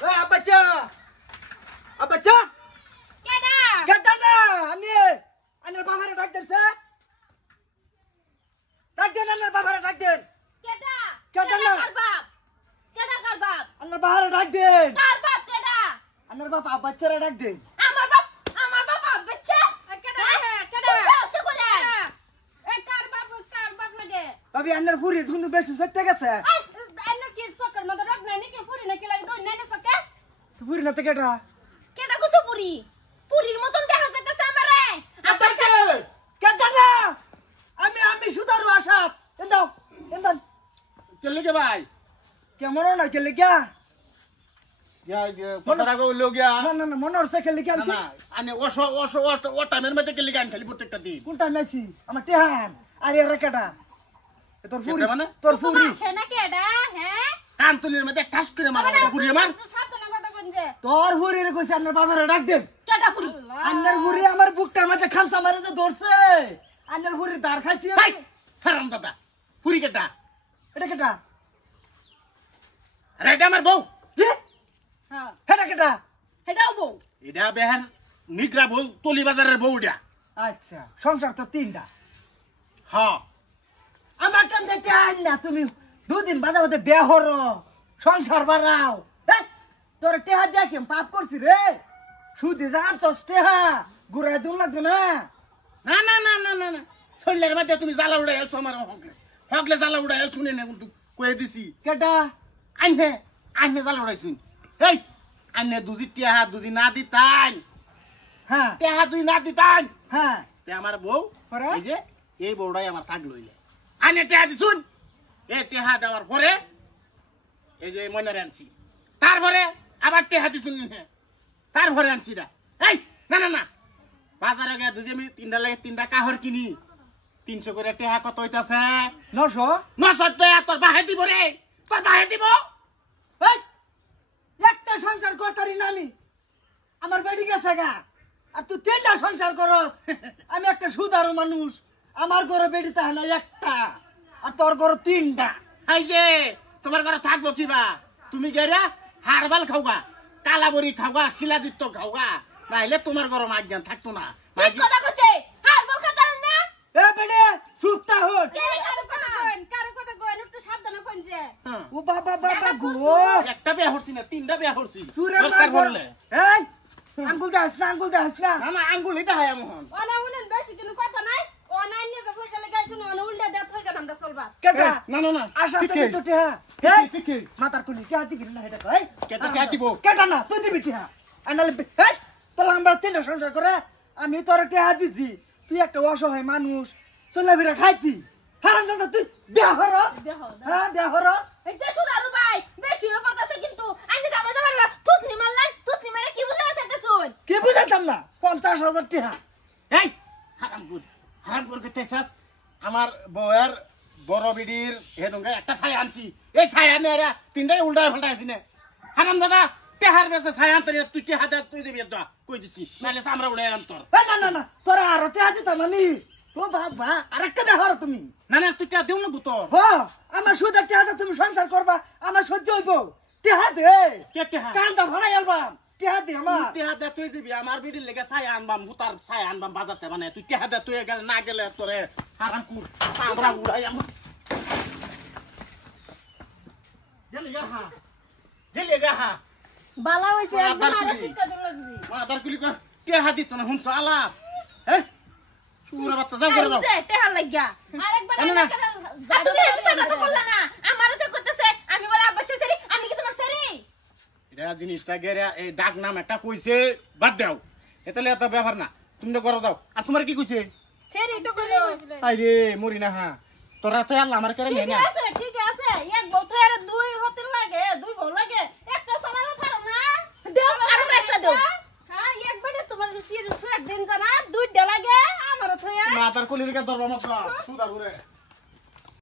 এই আব্বাচা আব্বাচা কেডা কেডা না আমি আনার বাবারে ডাক দেন স্যার ডাক দেন আনার বাবারে ডাক দেন কেডা কেডা না কার বাপ কেডা কার বাপ আনার বাবারে ডাক দেন কার বাপ কেডা আনার বাপ আব্বাচারে ডাক দেন আমার বাপ বাচ্চা কেডা কেডা সকলে এ কার বাপ লাগে ভাবি আনার পুরি ধুনু বেশি সত্যি গেছে এনে কি সকার মধ্যে রক নাই নাকি পুরি নাকি লাগে দই নাই সকা পুরি না তো কেডা কেডা কইছো পুরি পুরির মতন দেখা যাইতেছে আমারে আব্বাচা কেডা না আমি সুদারু আসাত এন্দাও এন্দান चल के भाई কেমন না কেলে গিয়া या पता को लोग या না না না মনে হচ্ছে কেলে গিয়া ना आने ओ टाइम में के लिए खाली प्रत्येक दिन কোনটা নাইছি আমার টেহান আরে এর কেডা তোর পুরি মানে? তোর পুরি সে না কেডা হ্যাঁ कान तुलिर में ठस करे मार पुरी मार সাবধানে কথা কইছে তোর পুরি রে কইছে আপনার বাবারে ডাক দেন কেডা পুরি আন্নার পুরি আমার বুকটার মধ্যে খামসা মারে যে ধরছে আন্নার পুরি দাঁড় খাইছি भाई हराम दादा पुरी केटा এটা কেডা रेडा मार बो কি হ্যাঁ এটা কেডা হেডাও বউ इडा बेहर निकरा बो तोली बाजारेर बउडा আচ্ছা সংসার তো তিনটা हां আমার টান দেখতে আইন না তুমি দুদিন বাদে বাদে বিয়ে হরো সংসার বাড়াও তোর টেহা দেখি পাপ করছি রে সুদি জান তো টেহা ঘুরাই দুন লাগতো না ना ना ना ना ना ना छोड़ले मध्य तुम जाला उड़ाय सोमार हकले जाला उड़ाय सुने ने कय दिसी কেডা आन्हे जाला उड़ायछिन এই আন্নে দুজি টিয়া দুজি না দিতাই হ্যাঁ টিয়া দুই না দিতাই হ্যাঁ তে আমার বউ পরে? এই যে এই বউটাই আমার কাগ লইলে আন্নে টিয়া দিছুন এই টিয়া দেওয়ার পরে এই যে মনে রানছি তারপরে আবার টিয়া দিছুন তারপরে আনছি না এই না না না বাজারে গিয়ে দুজি আমি তিনটা কাহর কিনি 300 করে টিয়া কত হইতাছে 900 900 টাকা তোর বাহে দিব রে তোর বাহে দিব এই একটা সংসার করতারি না আমার বেডি গেছে গা আর তুই তিনটা সংসার করস আমি একটা সুদারু মানুষ আমার ঘরে বেডি তাহলে না একটা আর তোর ঘরে তিনটা এই যে তোমার ঘরে থাকবো কিবা তুমি গেরা হারবাল খাওগা কালাবরি খাওগা শিলাদিত্য খাওগা নাইলে তোমার ঘরে মাজ্ঞান থাকতো না ঠিক কথা কইছে হার বউ খাতার না এ বেডি সুপ্তা হোক কারো কথা কইন একটু সাবধানে কইন যে হ্যাঁ। ও বাবা বাবা গো একটা বিয়া হরছি না তিনটা বিয়া হরছি সুরে দরকার মার পড়লে। এই আঙ্গুল দাস না না না আঙ্গুল এটা হয় মোহন ওনা উনেন বেশি দিন কথা নাই ওনা নিয়ে যে পয়সা লাগাইছ না ওনা উল্টা দেত হই গেল আমরা চলবা কেডা না না না আশা ঠিকই, তো টিহা ঠিকই, ঠিকই। মাতার কুলি টিহা দিবি না এটা কই কেটা টিহা দিব? কেডা না তুই দিবি টিহা আনালে এই তোলা আমরা তিনটা সংসার করে আমি তোর টিহা দিছি তুই একটা অসহায় মানুষ চলে ফিরে খাইতি হারাম না তুই বিয়া হরস দেহ হ্যাঁ বিয়া হরস এই যে সুদারু ভাই বেশি পড়তাছে কিন্তু আইনে জামার জামার থুতনি মারলেন থুতনি মেরে কি বুঝা যাইতে শুন কি বুঝাইতাম না 50,000 টিহা এই হারাম করে তেছাস আমার বউয়ের বড় বিডির হেদঙ্গা একটা ছায়া আনছি এই ছায়া নেরা তিনটাই উল্টা ফাল্টা দিনে হারাম দাদা তেহার বেসে ছায়া আনতে তুই কে হাতে তুই দিবি দা কই দিছি নালে আমরা উড়াই আনতর এই না না না তোরা আরো টিহা দিতাম আমি ও বাবা আরেকটা বিয়া হর তুমি না না তুই কে দেও না গুতর হ আমার সুদের টিহা দিয়ে তুমি সংসার করবা আমার সহ্য হইব টিহা দে কে টেহা কান্দা ভাড়াই আলবাম টিহা দে আমার টেহা দে তুই দিবি আমার বিডির লেগে ছায়া আনবাম হুতার ছায়া আনবাম বাজাতে মানে তুই টেহা দে তুই গেলে না গেলে তোরে হারাম কুর আমরা উড়াই আম গেলি গা হা বালা হইছে আবার একদম আরে কি? শিক্ষা দিল লাগবি মাদার কুলি কো টেহা দিত না হুনছ আলাপ হ্যাঁ সুরা বাচ্চা যাও করে দাও যে টেহা লাগিয়া আরেকবার না, না, তুমি এসে কথা বললা না আমারে তো কইতেছে আমি বলে আব্বা ছেড়ে আমি কি তোমার ছেড়ে এটা জিনিসটা গেরে এই ডাক নাম একটা কইছে বাদ দাও এতালে এত ব্যাপার না তুমি তো করে দাও আর তোমার কি কইছে ছেড়ে তো কইলো আইরে মরি না হা তোরা তো আল্লাহ আমার করে নেই না ঠিক আছে এক বউ তো আর দুই হতে লাগে দুই বউ লাগে একটা চালানো পারো না দেও আরো একটা দেও হ্যাঁ একবারে তোমার রুচি একদিন জানা দুইটা লাগে আমারও থয়া মাতার কুলি রেখে ধরবা মত সুদা ঘুরে